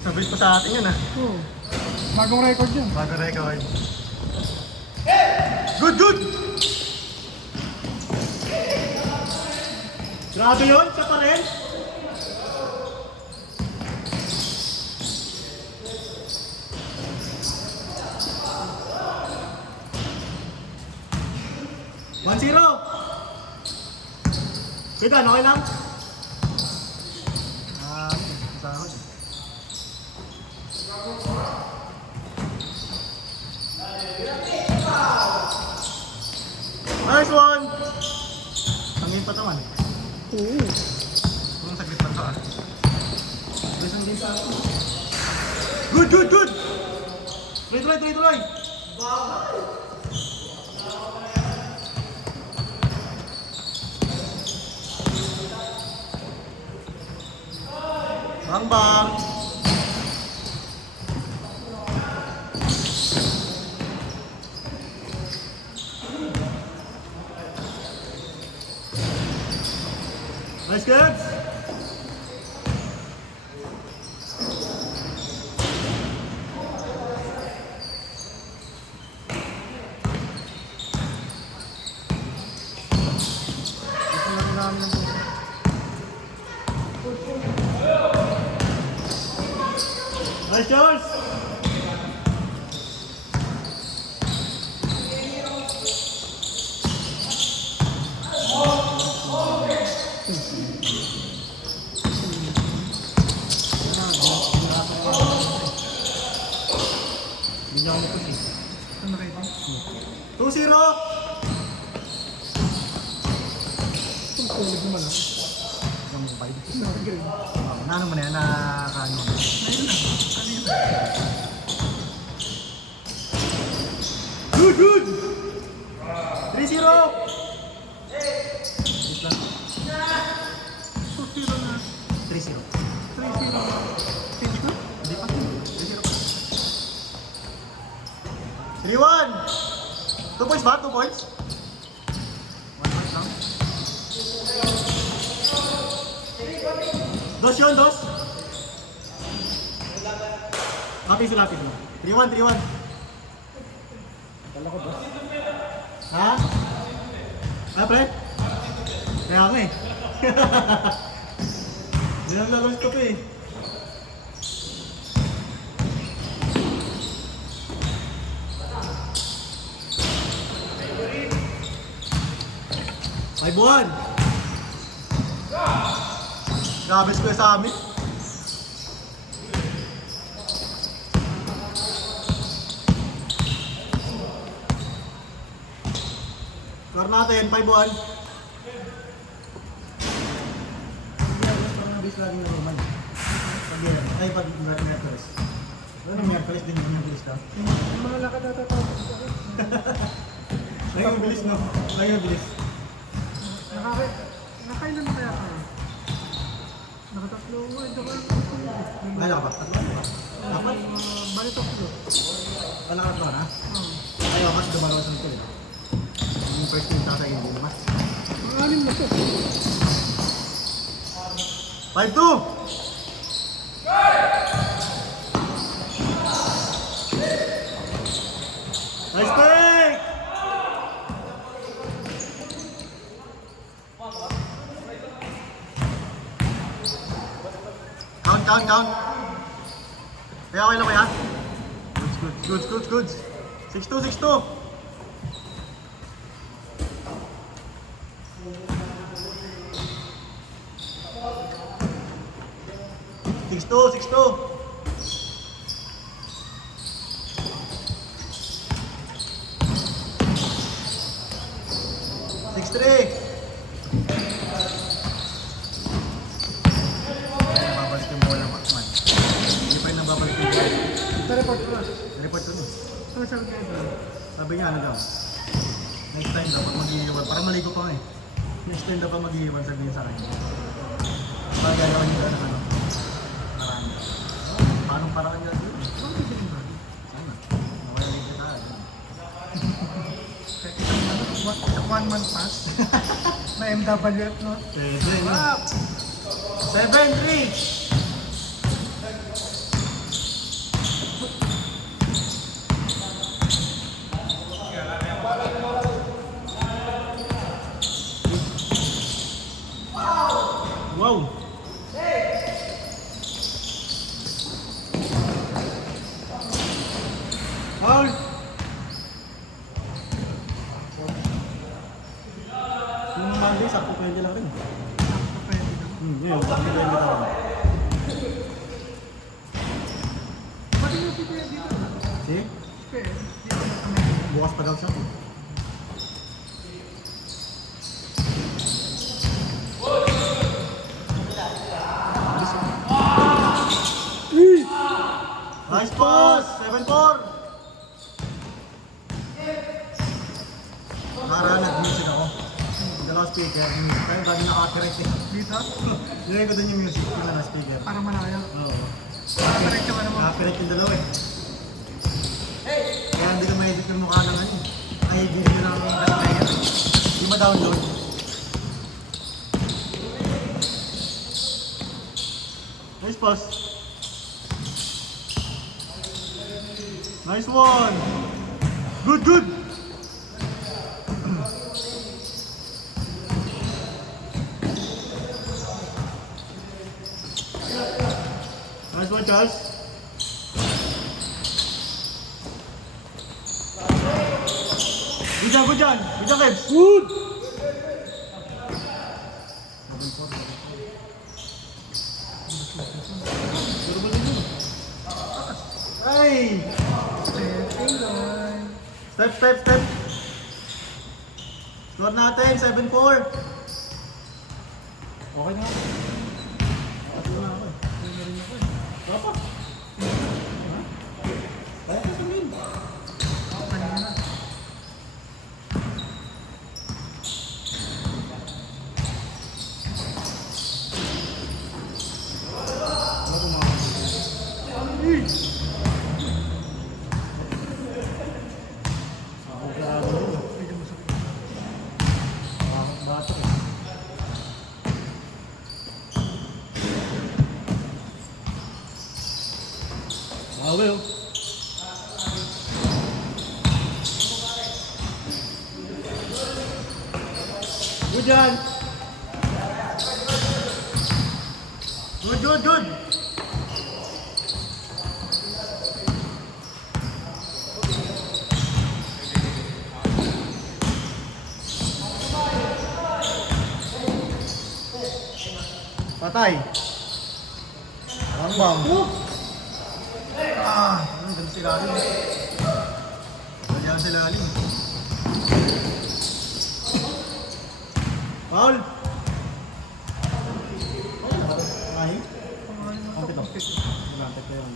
Sabit pa sa atin yun ah. Oo. Bagong record yun. Bago record. Good, good! Grabe yun, siya pa rin. One zero. Sige, okay lang? Sahod. Nice one! Tangin pa naman. Oo. Kung saglit pa ito ah. Good, good, good! Tuloy, tuloy, tuloy, tuloy! Bang bang! Nice kids! Nice Charles! Hindi niya ako nipos eh. Ano kayo ito? 2-0! Itong tulog naman ah. Ang mobile. Nakagrade. Ano mo na yan? Nakakaano? Ayun na. Kanina. Good, good! 3-0! Sustiro na. 3-0. 3-0. Finish na? Hindi pa. 3-0 pa. 3-1! 2 points ba? 2 points? 1 point lang. Dos yun, dos. Lapis mo. 3-1, 3-1. Kala ko dos. Ha? Ha, pre? Kaya ako eh. Hindi lang lagos ko pa eh. Ay, buwan! Grabe ko sa amin. Score natin, 5-1. Parang base laging naman. Pag Mercules. Ano Mercules din yung bilis ka? Yung mga lakad na tatapos ko. Lagi yung bilis no? Lagi yung bilis. Nakailan na kaya ka? Nakatatlo ko. Ito ko. Kaya ka ba? Tatlo ba? Dapat? Bali tatlo. Palakat ka na? Oo. Ayaw kasi dumalawa sa nito eh. Yung first team sa hindi naman. Ang anim na to. 5-2! Nice break! Count. Kaya okay lang kaya? Good. 6-2. 6-2. 6-3. Nababalik yung bola, man. Hindi pa rin nababalik yung bola. Report ko na. Report ko nun. Ano sabi ko ito? Sabi niya, ano daw? Next time dapat mag-iiwan. Parang maligo pa nga eh. Next time dapat mag-iiwan, sabi niya sa akin. Parang gagawin niya ng ano. Marami. Paano parang niya? Ano ba yung bago? Sana. Nawala rin kita. Kahit isang one month pass. Na MWF, no? Pwede. 7-3. Foul! Yung Monday, sakto pwede lang rin. Pwede na. Yun, sakto pwede lang. Pwede yung pwede dito. See? Pwede. Dito na kami. Bukas pa daw siya. Nice pass! 7-4! Para nag-music ako. Dalawa speaker, music. Kaya bagay naka-correct eh. Dito. Nilagay ko doon yung music, yung na speaker. Para malaya. Oo. Diretso ka naman. Naka-correct yung dalawa eh. Kaya hindi ko ma-edit yung mukha ng ano. Ay, video ng player. Hindi ma-download. Nice pass. Nice one. Good, good. Nice one, Charles. Good job, Kebs. Good. Ay! Step. Score natin, 7-4. Okay na ako. Okay na ako eh. Papa. Kaya ka sabihin. Will. Good John. Good. Patay. Bang. Ganun sila rin. Ganyan sila rin. Foul! Ay? Kampit ako. Kampit ko yun.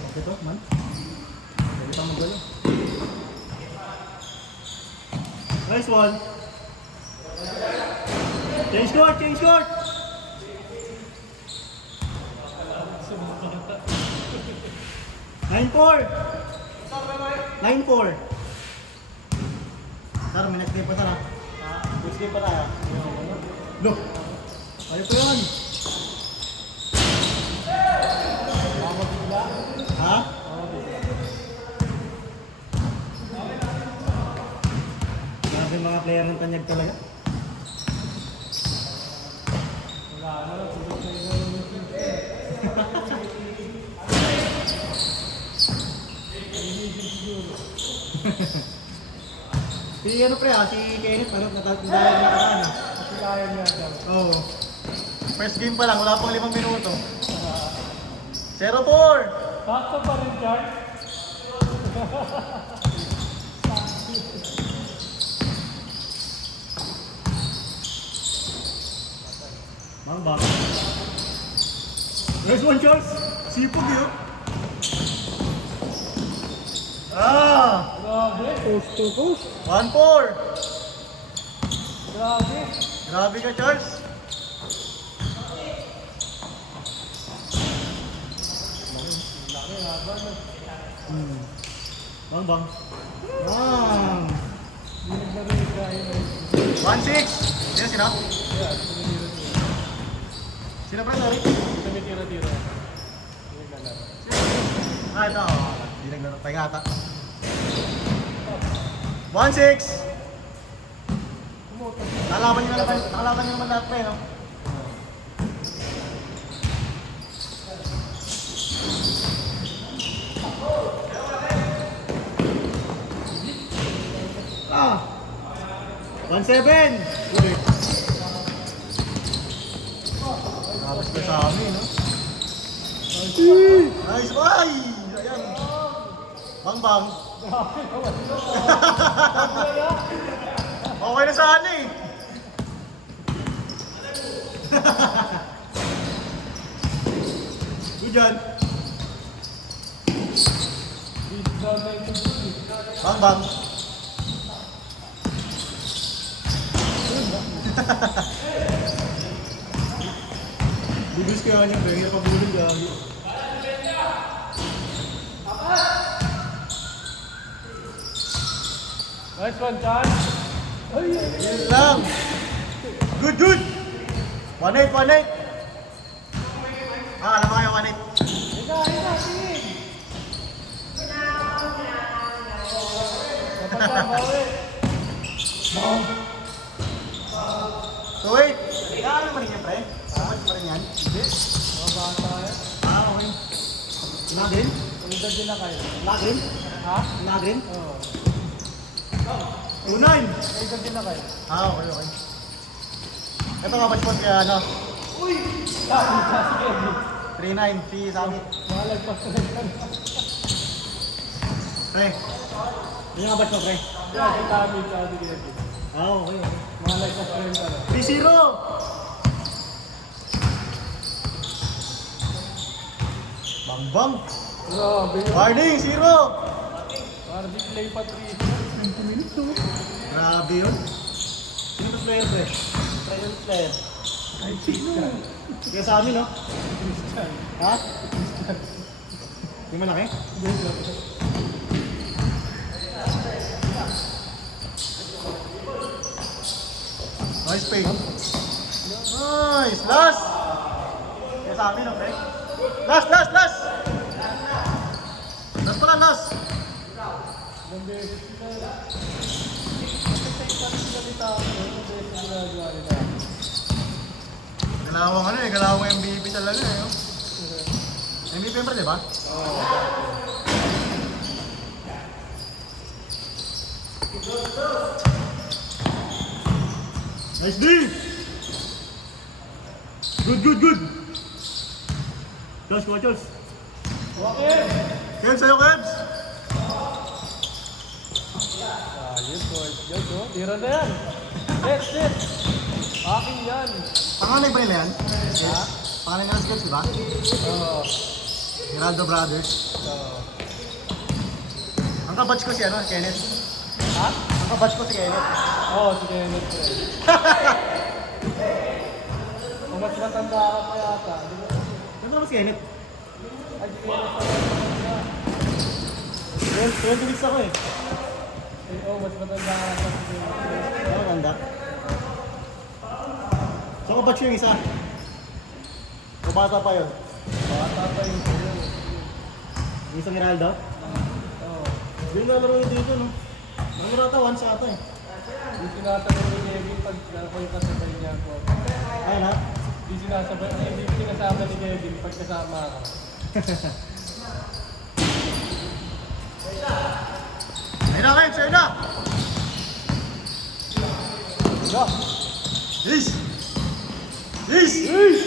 Kampit ko, man. Pwede pang mag-galo. Nice one! Change court! 9-4. 9-4. Sir, may next game pa sana. Next game pa tayo. Look. Ayaw ko yun. Ha? Grabe mga player ng Tanyag talaga. Si ano pre si Kenneth, natatandaan na nakaraan ah. Kasi kaya niya daw. Oo. First game pa lang, wala pang 5 minuto. 0-4! Sakto pa rin, Charles. Bang. Nice one, Charles! Sipog yun! Grabe, post to post. 1-4! Grabe. Grabe ka, Charles! Bang. 1-6! Sino? Sino pa, sorry? Tumitira-tira. Ito. Hindi naglaro. Pahinga ata. 1-6! Nakalaban nyo naman lahat pre, no? 1-7! Uy! Nakabas ka sa amin, no? Nice! Ay! Ayan! Bang bang! Okay na sana eh! Good yan! Bang bang! Bibis ko yan yung hirap pabulong yan. Nice one, Chan. Yun lang! Good, good! 1-8, 1-8! Ah, alam mo kayo 1-8. Ika, sige. Dapat ka, bawi. So wait, kailangan mo rin yan, pre? Dapat mo rin yan? Hindi. Mga bata eh. Ah, okay. Nagin? Ulidad din na kayo. Nagin? Ha? Nagin? Oo. 2-9! Ulidad din na kayo. Ah, okay, okay. Ito nga, batch kaya ano? Sige. 3-9, si Sami. Malagpas na lang. Pre, yun nga batch mo, pre? Yan, si Tommy, sabi ko yun. Ah, okay, okay. Malagpas na lang. 3-0! Bang bang! Grabe. Warning, 0! Mardi play pa 3. 20 minutes oh. Grabe yun. Sino to player, pre? Trial player. Ay, sino? Kaya sa amin, no? Ha? Di malaki? Nice pay. Nice! Last! Kaya sa amin, no, pre? Last, last, last! Last pala, last! Ilang beses sila. Kasi sa isa rin sila nito. Ilang beses ginagawa nila. Galawang ano eh, galawang MVP talaga eh. Oh. MVP pa, di ba? Oo. Nice D! Good, good, good! Josh, go, Josh! Okay. Kebs, sa'yo, Kebs! Ayun, boy. Yan, oh. Tira na yan. Set, set. Akin yan. Panganay ba nila yan? Ha? Panganay nga ng Kebs, di ba? Oo. Geraldo Brothers. Oo. Ang kabatch ko si ano, Kenneth. Ha? Ang kabatch ko si Kenneth. Oo, si Kenneth. Kung mas matanda ka pa yata. Di ba? Ano naman si Kenneth? Ay, si Kenneth pa matanda. 20 weeks ako eh. Eh, oo, mas matanda ka pa si Kenneth. Ano ganda? So kabatch ko yung isa. O bata pa yun. Bata pa yung sa'yo. Yung isang Geraldo. Oo. Yung lalaro yun dito, no? Ang rata, once ata eh. Yung sinasabi ni Kevin pag ako yung kasabay niya ako. Ayun ha? Yung sinasabay, hindi sinasama ni Kevin pag kasama ako. Ayun na, Kebs, ayun na! Go! Yes! Yes! Yes!